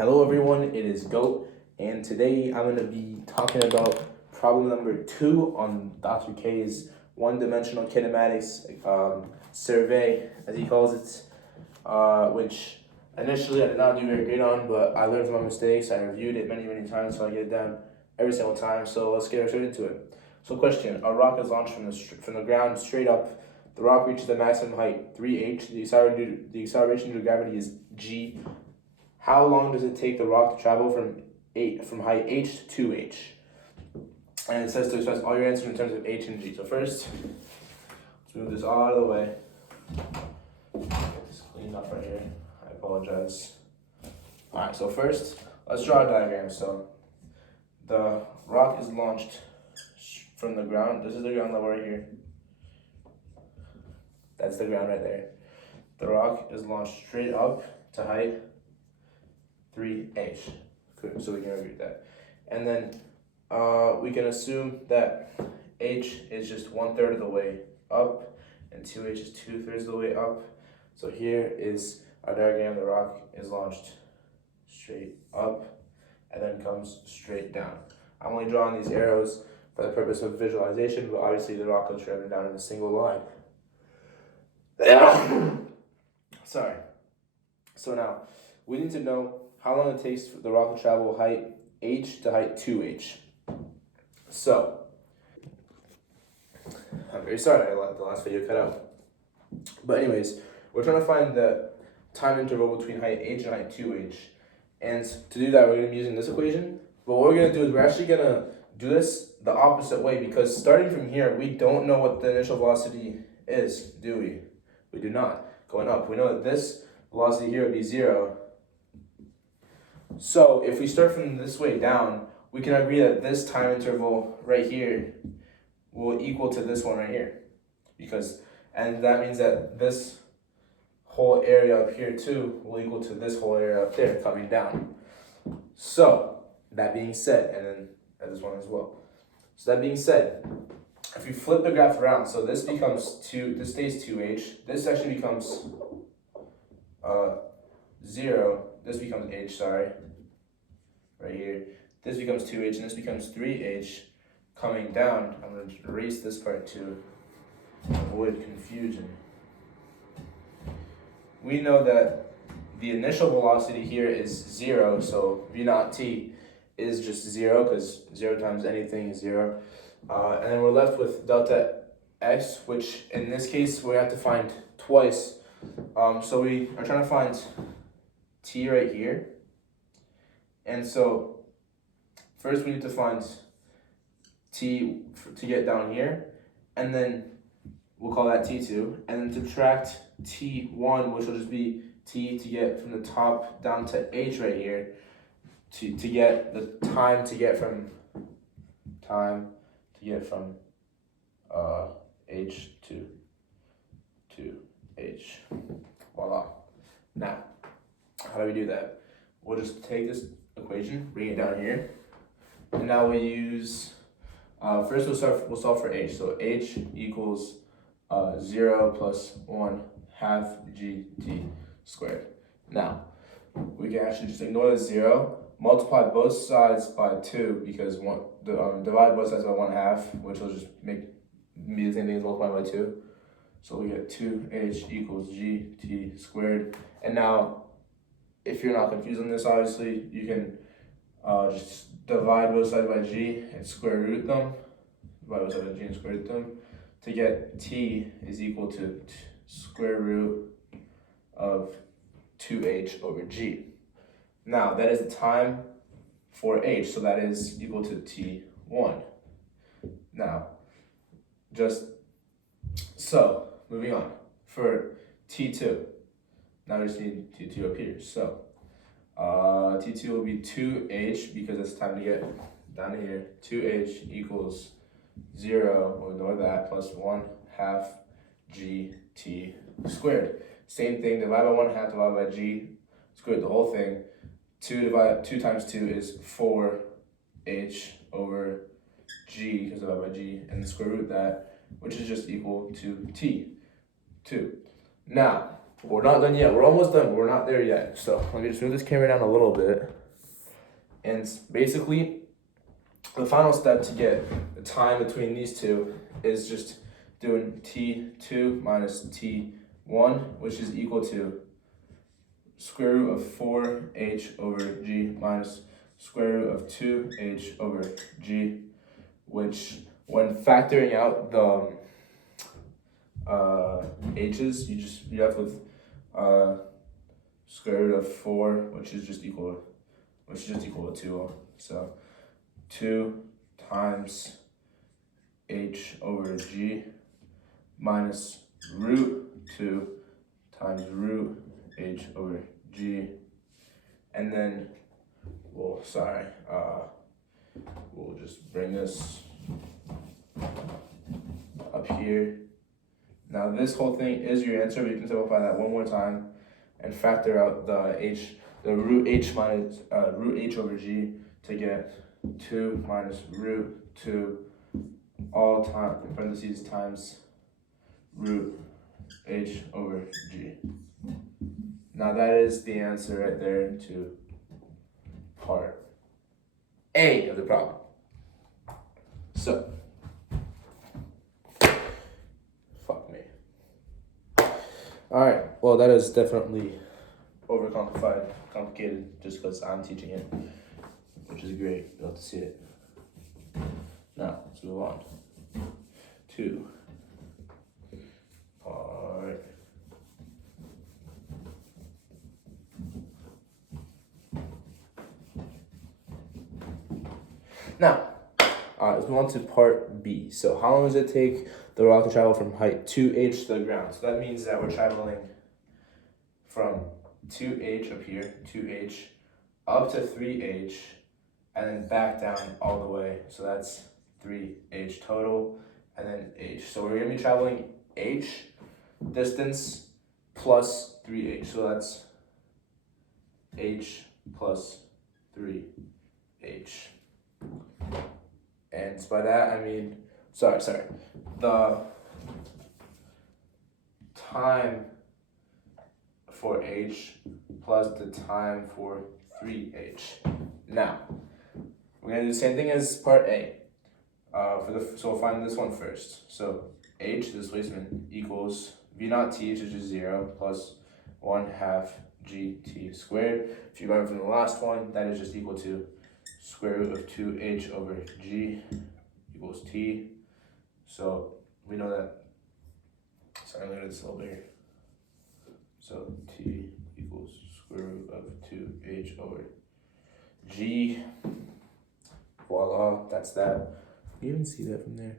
Hello everyone, it is Goat, and today I'm going to be talking about problem number 2 on Dr. K's one-dimensional kinematics survey, as he calls it, which initially I did not do very great on, but I learned from my mistakes. I reviewed it many times, so I get it down every single time. So let's get straight into it. So question, a rock is launched from the ground straight up. The rock reaches the maximum height, 3h. The acceleration due to gravity is g. How long does it take the rock to travel from height h to h? And it says to express all your answers in terms of h and g. So first, let's move this all out of the way. Get this cleaned up right here. I apologize. Alright, so first, let's draw a diagram. So the rock is launched from the ground. This is the ground level right here. That's the ground right there. The rock is launched straight up to height 3h. Good, so we can agree with that. And then we can assume that h is just 1/3 of the way up, and 2h is 2/3 of the way up. So here is our diagram. The rock is launched straight up and then comes straight down. I'm only drawing these arrows for the purpose of visualization, but obviously the rock goes straight up and down in a single line. Sorry. So now we need to know how long it takes for the rock to travel height h to height 2h. So, I'm very sorry I let the last video cut out. But anyways, we're trying to find the time interval between height h and height 2h. And to do that, we're going to be using this equation. But what we're going to do is we're actually going to do this the opposite way, because starting from here, we don't know what the initial velocity is, do we? We do not. Going up, we know that this velocity here would be 0. So if we start from this way down, we can agree that this time interval right here will equal to this one right here. And that means that this whole area up here too will equal to this whole area up there coming down. So that being said, and then this one as well. So that being said, if we flip the graph around, so this becomes 2, this stays 2h, this actually becomes 0, this becomes h, sorry, right here. This becomes 2h and this becomes 3h coming down. I'm going to erase this part to avoid confusion. We know that the initial velocity here is 0, so v naught t is just 0, because 0 times anything is 0. And then we're left with delta x, which in this case we have to find twice. So we are trying to find t right here. And so first we need to find t to get down here, and then we'll call that t2, and then subtract t1, which will just be t to get from the top down to h right here, to get the time to get from h to h. Voila. Now, how do we do that? We'll just take this equation, bring it down here, and now we use, first we'll solve for h. So h equals 0 plus 1/2 gt squared. Now, we can actually just ignore the 0, multiply both sides by 2, because divide both sides by 1/2, which will just be the same thing as multiplying by 2. So we get 2h equals gt squared. And now, if you're not confused on this, obviously, you can just divide both sides by g and square root them. Divide both sides by g and square root them to get t is equal to square root of 2h over g. Now, that is the time for h, so that is equal to t1. Now, moving on, for t2, now we just need t2 up here. So, t2 will be 2h, because it's time to get down to here. 2h equals 0, we'll ignore that, plus 1/2 gt squared. Same thing, divide by 1/2, divide by g, squared the whole thing. 2 times 2 is 4h over g, because divided by g, and square root that, which is just equal to t2. Now, We're not done yet. We're almost done. We're not there yet. So let me just move this camera down a little bit. And basically, the final step to get the time between these two is just doing t2 minus t1, which is equal to square root of 4h over g minus square root of 2h over g, which when factoring out the h's, you have with square root of 4, which is just equal to 2. So 2 times h over g minus root 2 times root h over g, and then we'll just bring this up here. Now this whole thing is your answer, but you can simplify that one more time and factor out the root h minus root h over g to get 2 minus root 2 all time in parentheses times root h over g. Now that is the answer right there to part A of the problem. So, fuck me. Alright, well that is definitely complicated just because I'm teaching it, which is great. You'll have to see it. Now, let's move on to part Now, let's move on to part B. So how long does it take the rock to travel from height 2h to the ground? So that means that we're traveling from 2h up here, 2h, up to 3h, and then back down all the way. So that's 3h total, and then h. So we're going to be traveling h distance plus 3h. So that's h plus 3h. And by that I mean, the time for h plus the time for 3h. Now, we're going to do the same thing as part A. So we'll find this one first. So h, displacement, equals v naught t, which is just 0, plus 1/2 gt squared. If you learn from the last one, that is just equal to square root of 2h over g equals t. So we know that, sorry, I'm going to do this a little bigger. So t equals square root of 2h over g. Voila, that's that. You even see that from there?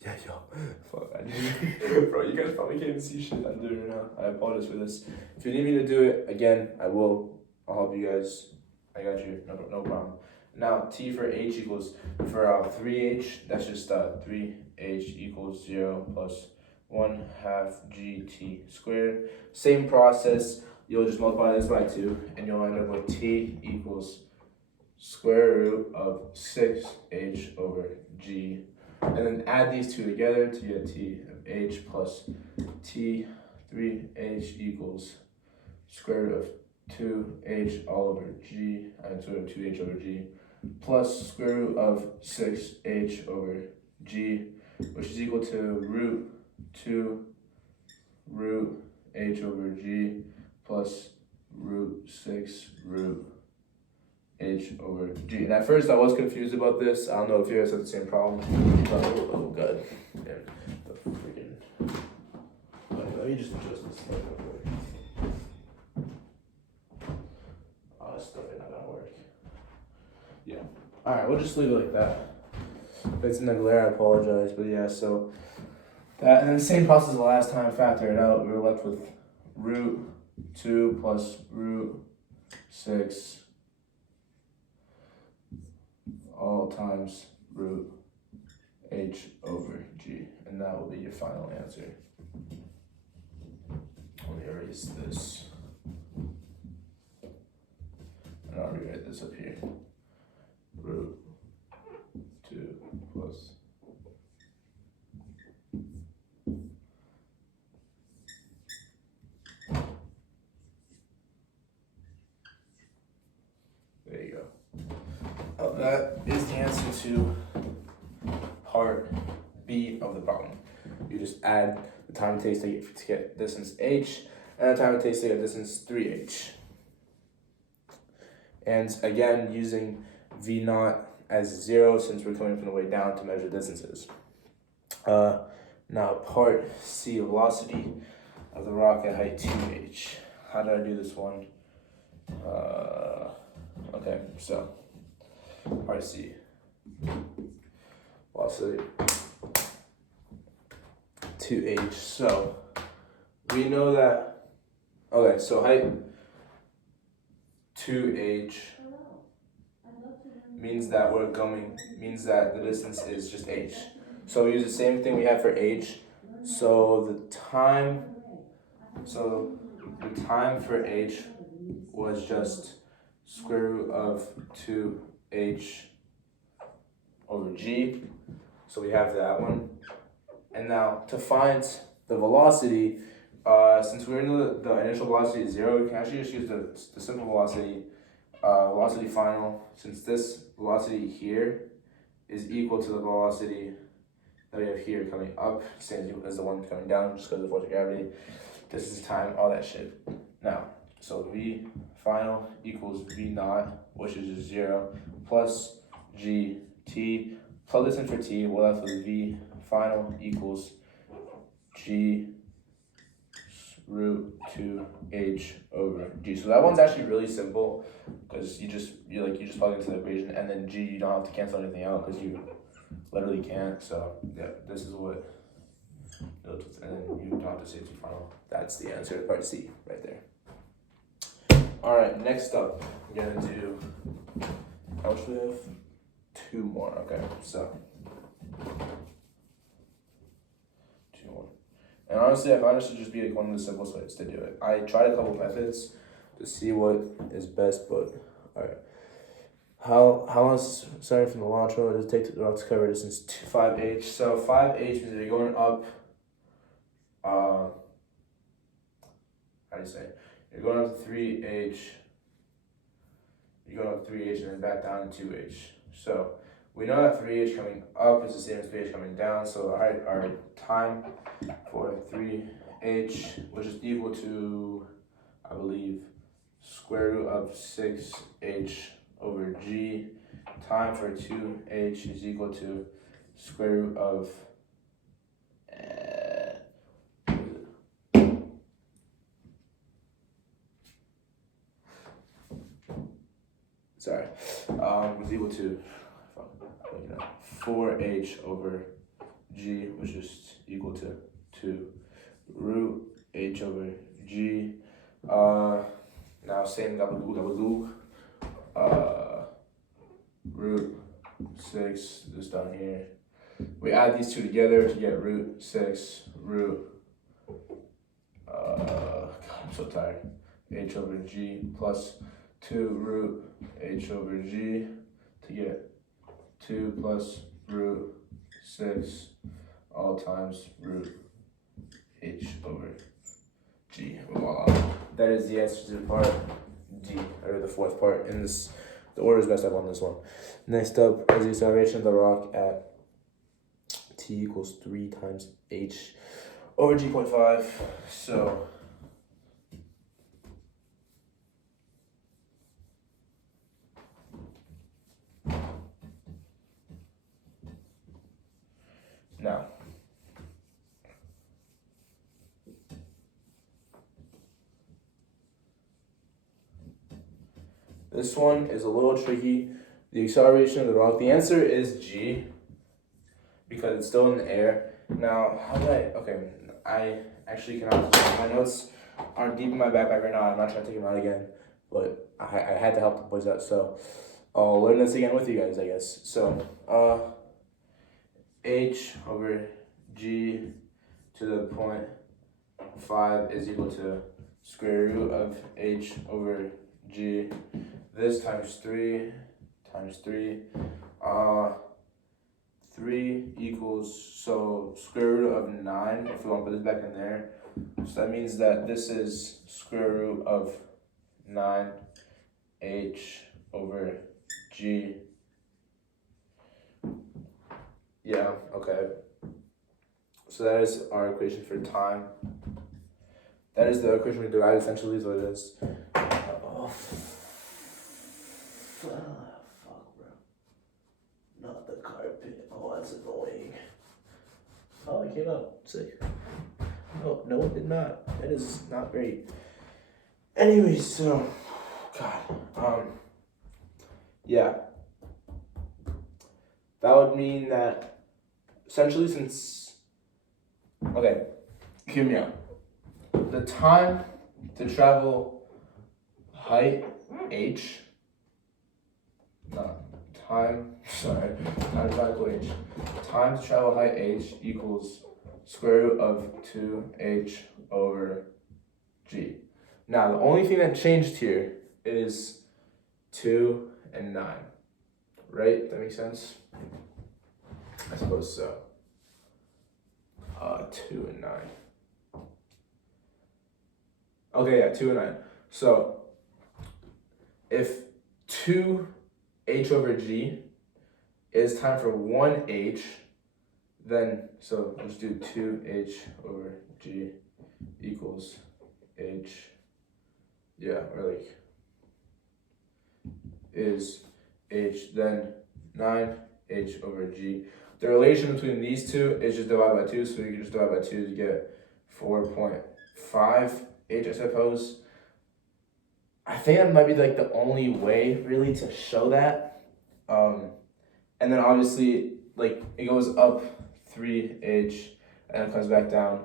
Yeah, yo. Fuck, I did. Bro, you guys probably can't even see shit I'm doing right now. I apologize for this. If you need me to do it again, I will. I'll help you guys. I got you, no problem. Now, t for h equals, for 3h, that's just 3h equals 0 plus 1/2 gt squared. Same process, you'll just multiply this by 2, and you'll end up with t equals square root of 6h over g. And then add these two together to get t of h plus t 3h equals square root of 2h all over g, and square root of 2h over g, plus square root of 6h over g, which is equal to root 2 root h over g plus root 6 root h over g. And at first I was confused about this. I don't know if you guys have the same problem. Oh god. And the freaking... Let me just adjust this thing real quick. Oh, this stuff ain't not gonna work. Yeah. Alright, we'll just leave it like that. If it's in the glare, I apologize. But yeah, so that, and then the same process as the last time, factor it out. We were left with root 2 plus root 6 all times root h over g, and that will be your final answer. Let me erase this, and I'll rewrite this up here. Root 2 plus that is the answer to part B of the problem. You just add the time it takes to get distance h and the time it takes to get distance 3h. And again, using v naught as 0 since we're coming from the way down to measure distances. Now part C, velocity of the rock at height 2h. How did I do this one? Okay, so part C, velocity 2h. So we know that, okay, so height 2h means that the distance is just h. So we use the same thing we have for h. So the time for h was just square root of 2h over g. So we have that one. And now to find the velocity, since we're in the initial velocity is 0, we can actually just use the simple velocity, velocity final, since this velocity here is equal to the velocity that we have here coming up, same as the one coming down, just because of the force of gravity, distance, time, all that shit. Now, so v final equals v naught, which is just 0, plus gt. Plug this in for t, we're left with v final equals g root 2h over g. So that one's actually really simple because you just plug into the equation, and then g, you don't have to cancel anything out because you literally can't. So yeah, this is what, and then you don't have to say g final. That's the answer to part C right there. All right, next up we're gonna do, how much do we have? 2 more. Okay, so 2 more. And honestly, I find this to just be like one of the simplest ways to do it. I tried a couple methods to see what is best, but all right. How long is starting from the launch road does it take the rock to cover distance 5h? So 5h means that you're going up. How do you say it? You're going up to 3h. You're going up 3h and then back down to 2h. So we know that 3h coming up is the same as 3h coming down. So our time for 3h, which is equal to, I believe, square root of 6h over g. Time for 2h is equal to square root of was equal to 4h over g, which is equal to 2 root h over g. Now same gabagoo. Root 6, this down here. We add these two together to get root 6 root, God, I'm so tired, h over g plus 2 root h over g to get 2 plus root 6 all times root h over g. Voila. That is the answer to part D, or the fourth part in this. The order is messed up on this one. Next up is the acceleration of the rock at t equals 3 times h over g.5. So now this one is a little tricky. The acceleration of the rock, the answer is g because it's still in the air. Now, how do I actually cannot, my notes aren't deep in my backpack right now. I'm not trying to take them out again, but I had to help the boys out. So I'll learn this again with you guys, I guess. So, h over g to the 0.5 is equal to square root of h over g. This times 3 times 3. 3 equals, so square root of 9, if we want to put this back in there. So that means that this is square root of 9h over g Yeah, okay. So that is our equation for time. That is the equation we derive, essentially, is what it is. Oh, fuck, bro. Not the carpet. Oh, that's annoying. Oh, it came out. Sick. No, it did not. That is not great. Anyway, so, God, yeah. That would mean that, essentially, okay, hear me out. The time to travel height h, time to equal h. Time to travel height h equals square root of 2h over g. Now, the only thing that changed here is 2 and 9, right? That makes sense? I suppose so. 2 and 9. Okay, yeah, 2 and 9. So, if 2h over g is time for 1h, then, so let's do 2h over g equals h, yeah, or like, is h, then 9h over g. The relation between these two is just divide by 2, so you can just divide by 2 to get 4.5h, I suppose. I think that might be like the only way really to show that. And then obviously, like, it goes up 3h and it comes back down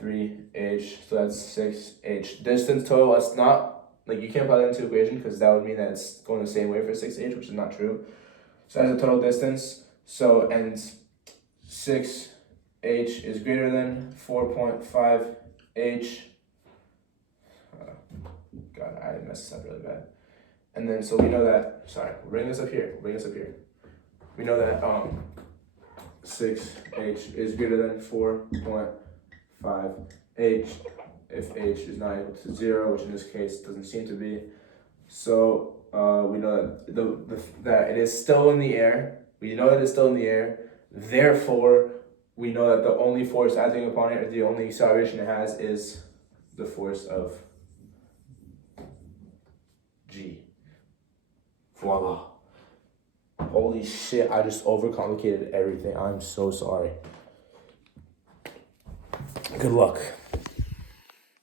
3h, so that's 6h. Distance total, that's not, like, you can't put that into equation because that would mean that it's going the same way for 6h, which is not true. So that's the total distance. So, and 6h is greater than 4.5h. God, I messed this up really bad. And then, so we know that, bring this up here. We know that 6h is greater than 4.5h if h is not equal to 0, which in this case doesn't seem to be. So we know that that it is still in the air. We know that it's still in the air. Therefore, we know that the only force acting upon it, or the only acceleration it has, is the force of g. Voila. Holy shit, I just overcomplicated everything. I'm so sorry. Good luck.